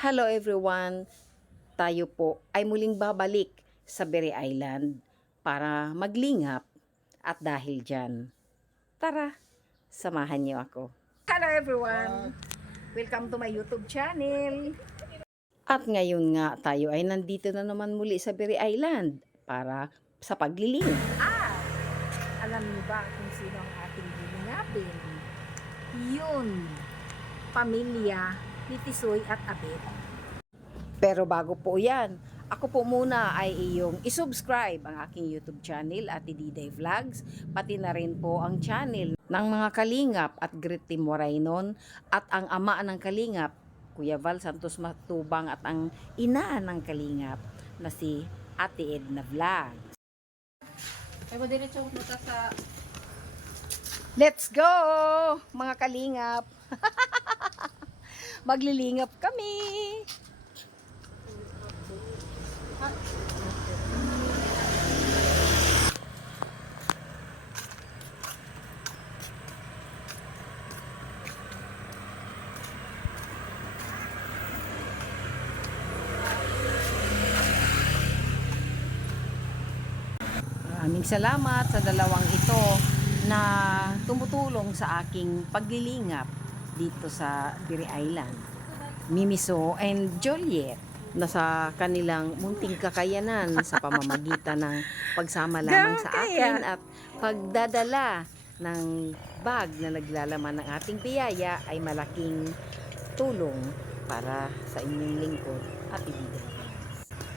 Hello everyone! Tayo po ay muling babalik sa Bere Island para maglingap at dahil dyan, tara, samahan niyo ako. Hello everyone! Welcome to my YouTube channel! At ngayon nga tayo ay nandito na naman muli sa Bere Island para sa paglilingap. Ah, alam niyo ba kung sino ang ating lilingapin? Yun, pamilya ni Tisoy at Abet. Pero bago po yan, ako po muna ay iyong isubscribe ang aking YouTube channel at Diday Vlogs, pati na rin po ang channel ng mga Kalingap at Great Team Moraynon at ang ama ng Kalingap, Kuya Val Santos Matubang at ang ina ng Kalingap na si Ate Edna Vlogs. Ay, madiretso ko sa... Let's go, mga Kalingap! Maglilingap kami! Maraming salamat sa dalawang ito na tumutulong sa aking paglilingap dito sa Biri Island. Mimiso and Joliet na sa kanilang munting kakayanan sa pamamagitan ng pagsama lamang sa akin at pagdadala ng bag na naglalaman ng ating biyaya ay malaking tulong para sa inyong lingkod at ibigay.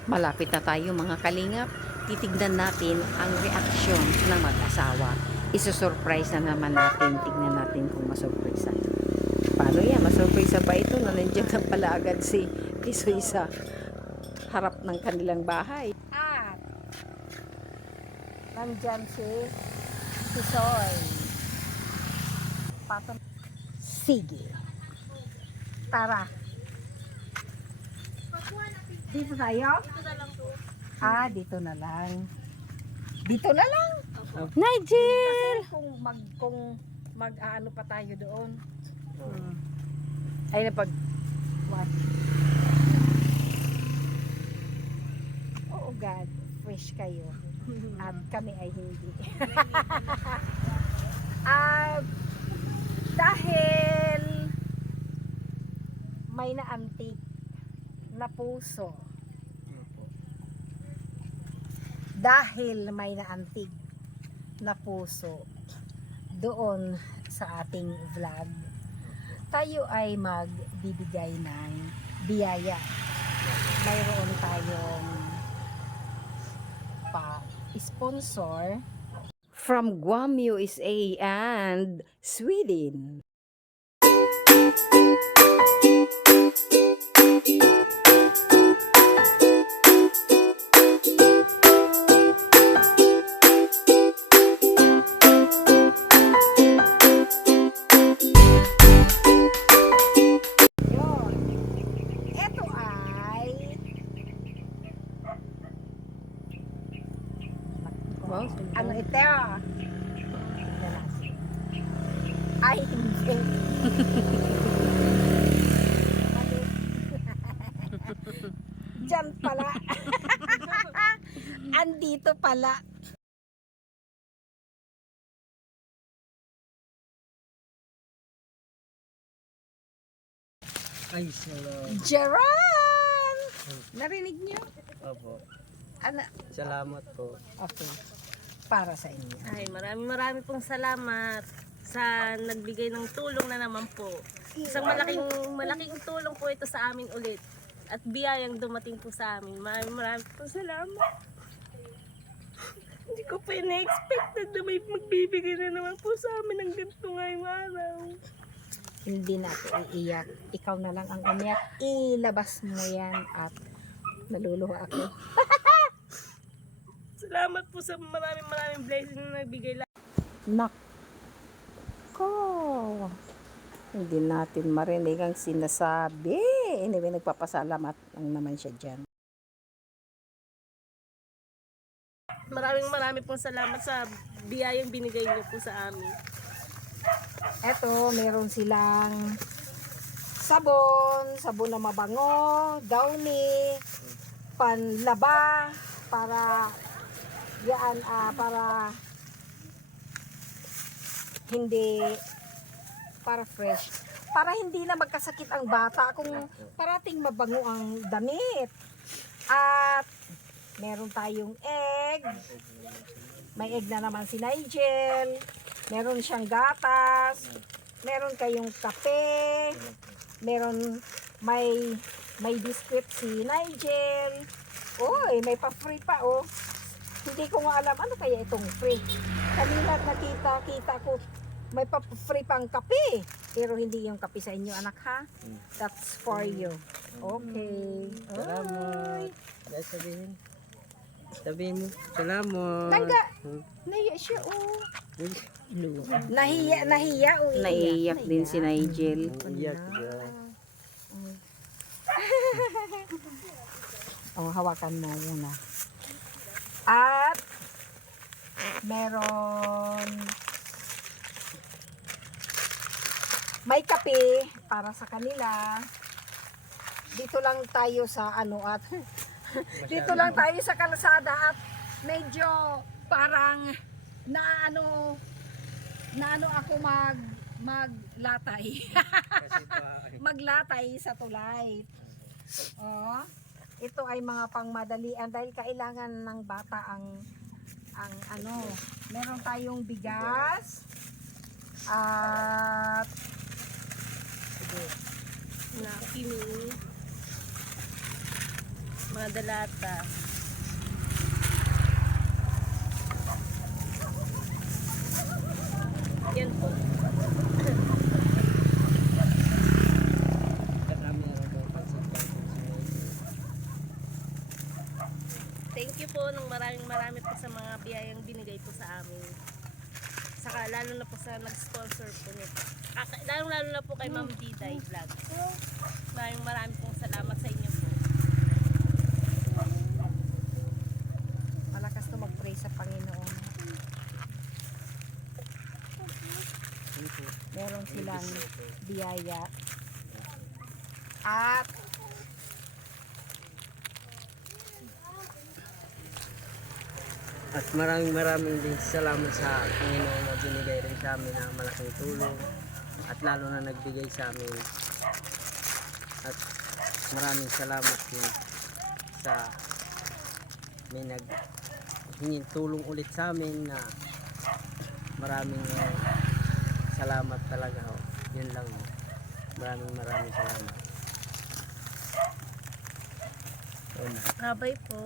Malapit na tayo mga kalingap. Titignan natin ang reaksyon ng mag-asawa. Isusurprise na naman natin. Tignan natin kung masurprise Paano yan? Masurprise ba ito na nandiyan na pala agad si Tisoy sa harap ng kanilang bahay? At, nandyan si Tisoy. Patong. Sige. Tara. Dito tayo? Ah, dito na lang. Dito na lang. Nigel! Kung mag kung mag-aano pa tayo doon. Hmm. Ay, napag... What? Oo, God. Fresh kayo. At kami ay hindi. At dahil may naantik na puso. Dahil may naantig na puso doon sa ating vlog, tayo ay magbibigay ng biyaya. Mayroon tayong pa-sponsor From Guam, USA and Sweden. Ay, hindi. Diyan pala. Andito pala. Ay, salamat. Jaran! Narinig niyo? Opo. Ano? Salamat po. Okay. Para sa inyo. Ay, maraming maraming pong salamat sa nagbigay ng tulong na naman po. Isang malaking malaking tulong po ito sa amin ulit. At biyayang dumating po sa amin. Maraming maraming po salamat. Hindi ko pa na-expected na may magbibigay na naman po sa amin ng ganito ngayong araw. Hindi na ako iiyak. Ikaw na lang ang umiyak. Ilabas mo yan at naluluha ako. Salamat po sa maraming maraming blessing na nagbigay lahat. Nako. Hindi natin marinig ang sinasabi. Anyway, nagpapasalamat lang naman siya dyan. Maraming maraming pong salamat sa biyayang binigay niyo po sa amin. Eto, meron silang sabon, sabon na mabango, downy, panlaba, para yan, ah, para hindi para fresh. Para hindi na magkasakit ang bata kung parating mabango ang damit. At meron tayong egg. May egg na naman si Nigel. Meron siyang gatas. Meron kayong kape. Meron may may biscuit si Nigel. Oy, may pa-free pa oh. Hindi ko nga alam ano kaya itong free. Kanina nakita kita ko may pa-free pang kape. Pero hindi yung kape sa inyo anak ha. That's for you. Okay. Salamat. Dahil sabihin. Sabihin mo. Salamat. Langga. Hmm. Nahiya siya oh. Nahiya, nahiya o Naiiyak din si Nigel. Iyak ka. Oh, hawakan mo muna. At meron may kape para sa kanila. Dito lang tayo sa ano at dito lang tayo sa kalsada at medyo parang naano naano ako mag maglatay. Maglatay sa tulay. Oh, ito ay mga pangmadalian dahil kailangan ng bata ang ang ano, meron tayong bigas at Na kimi. Mga dalata. Yan po. karami na lang pansin ka. Thank you po ng maraming marami po sa mga biyayang binigay po sa amin. Saka lalo na po sa nag-sponsor po nito. Kaka- lalo lalo na po kay Ma'am Diday Vlog. Maraming maraming pong salamat sa inyo po. malakas to mag-pray sa Panginoon. Meron silang biyaya. At At maraming maraming din salamat sa Panginoon na binigay rin sa amin ng malaking tulong at lalo na nagbigay sa amin. At maraming salamat din sa may nag hingin tulong ulit sa amin na maraming salamat talaga ho. Yun lang ho. Maraming maraming salamat. Yun. Babay po.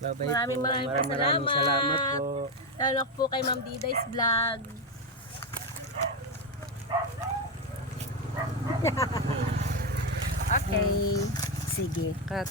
Bye-bye Maraming po. maraming maraming, maraming salamat. salamat po. Lalo po kay Ma'am Diday's Vlog. okay, sige. Kat